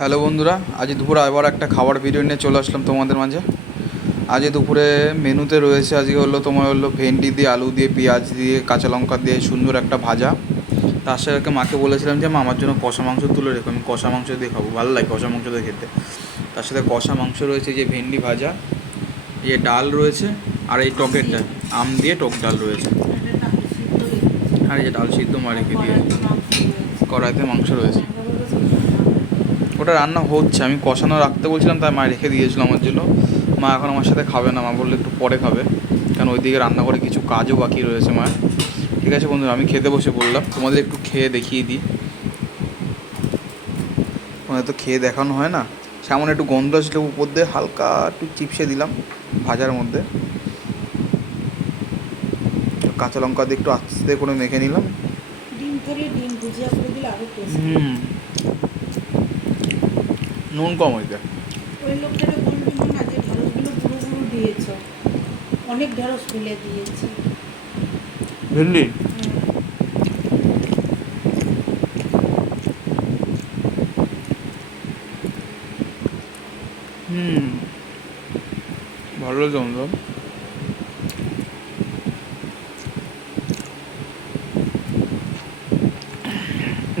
Hello বন্ধুরা, আজ দুপুরে আবার একটা খাবার ভিডিও নিয়ে চলে আসলাম তোমাদের মাঝে। আজ দুপুরে মেনুতে রয়েছে, আজকে তোমার ভেন্ডি দিয়ে, আলু দিয়ে, পেঁয়াজ দিয়ে, কাঁচা লঙ্কা দিয়ে সুন্দর একটা ভাজা। তার সাথে মাকে বলেছিলাম যে মা আমার জন্য কষা মাংস তুলে রেখো, আমি কষা মাংস দিয়ে খাবো, ভালো লাগে কষা মাংস দিয়ে খেতে। তার সাথে কষা মাংস রয়েছে, যে ভেন্ডি ভাজা, ডাল রয়েছে, আর এই টকের ডাল, আম দিয়ে টক ডাল রয়েছে, আর এই যে ডাল সিদ্ধ রেখে দিয়ে কড়াইতে মাংস রয়েছে। ওটা রান্না হচ্ছে, আমি কষানো রাখতে বলছিলাম, তাই মা রেখে দিয়েছিল আমার জন্য। মা এখন আমার সাথে খাবে না, মা বললো একটু পরে খাবে, কারণ ওইদিকে রান্না করে কিছু কাজও বাকি রয়েছে মা। ঠিক আছে বন্ধুরা, আমি খেতে বসে বললাম, তোমাদের একটু খেয়ে দেখিয়ে দিই, তোমাদের তো খেয়ে দেখানো হয় না। সামনে একটু গন্ধ আসলে উপর দিয়ে হালকা একটু চিপসে দিলাম ভাজার মধ্যে, কাঁচা লঙ্কা দিয়ে একটু আস্তে করে মেখে নিলাম। নুন কম হয়েছে। ওই লোকটাকে বলবি না যে ঢেঁড়সগুলো পুরো পুরো দিয়েছ, অনেক ঢেঁড়স ফেলে দিয়েছি। ভেন্ডি ভালো লাগছে বন্ধু।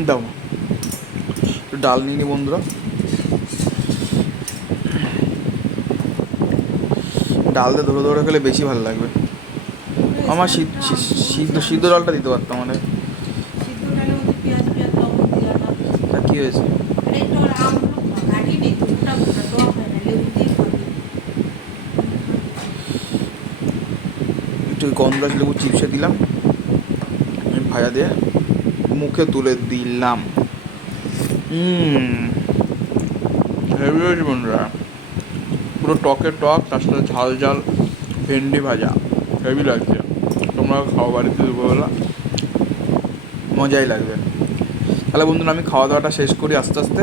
দাও ডাল নিয়ে নি বন্ধুরা, ডাল দিয়ে ধরে ধরে খেলে বেশি ভালো লাগবে। আমার সিদ্ধ সিদ্ধ ডালটা দিতে পারতাম মানে। সিদ্ধ ডালে ওদের পেঁয়াজ পেঁয়াজ লবণ দেওয়া না। তা কী হয়েছে? আরে একটু আমগুলো ঘাটি নেই তো, গোটা গোটা টক হয় না, লেবু দিয়ে খাবি। একটু গন্ধরাজ লেবু চিপসে দিলাম, ভাজা দিয়ে মুখে তুলে দিলাম। হেভি হয়েছে বন্ধুরা, পুরো টকের টক, তার সাথে ঝাল ঝাল ভেন্ডি ভাজা, হেভি লাগছে। তোমরা খাওয়া বাড়িতে দুপুরবেলা, মজাই লাগবে। তাহলে বন্ধুরা, আমি খাওয়া দাওয়াটা শেষ করি আস্তে আস্তে।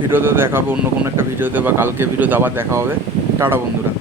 ভিডিওতে দেখাবো অন্য কোনো একটা ভিডিওতে, বা কালকে ভিডিওতে আবার দেখা হবে। টাটা বন্ধুরা।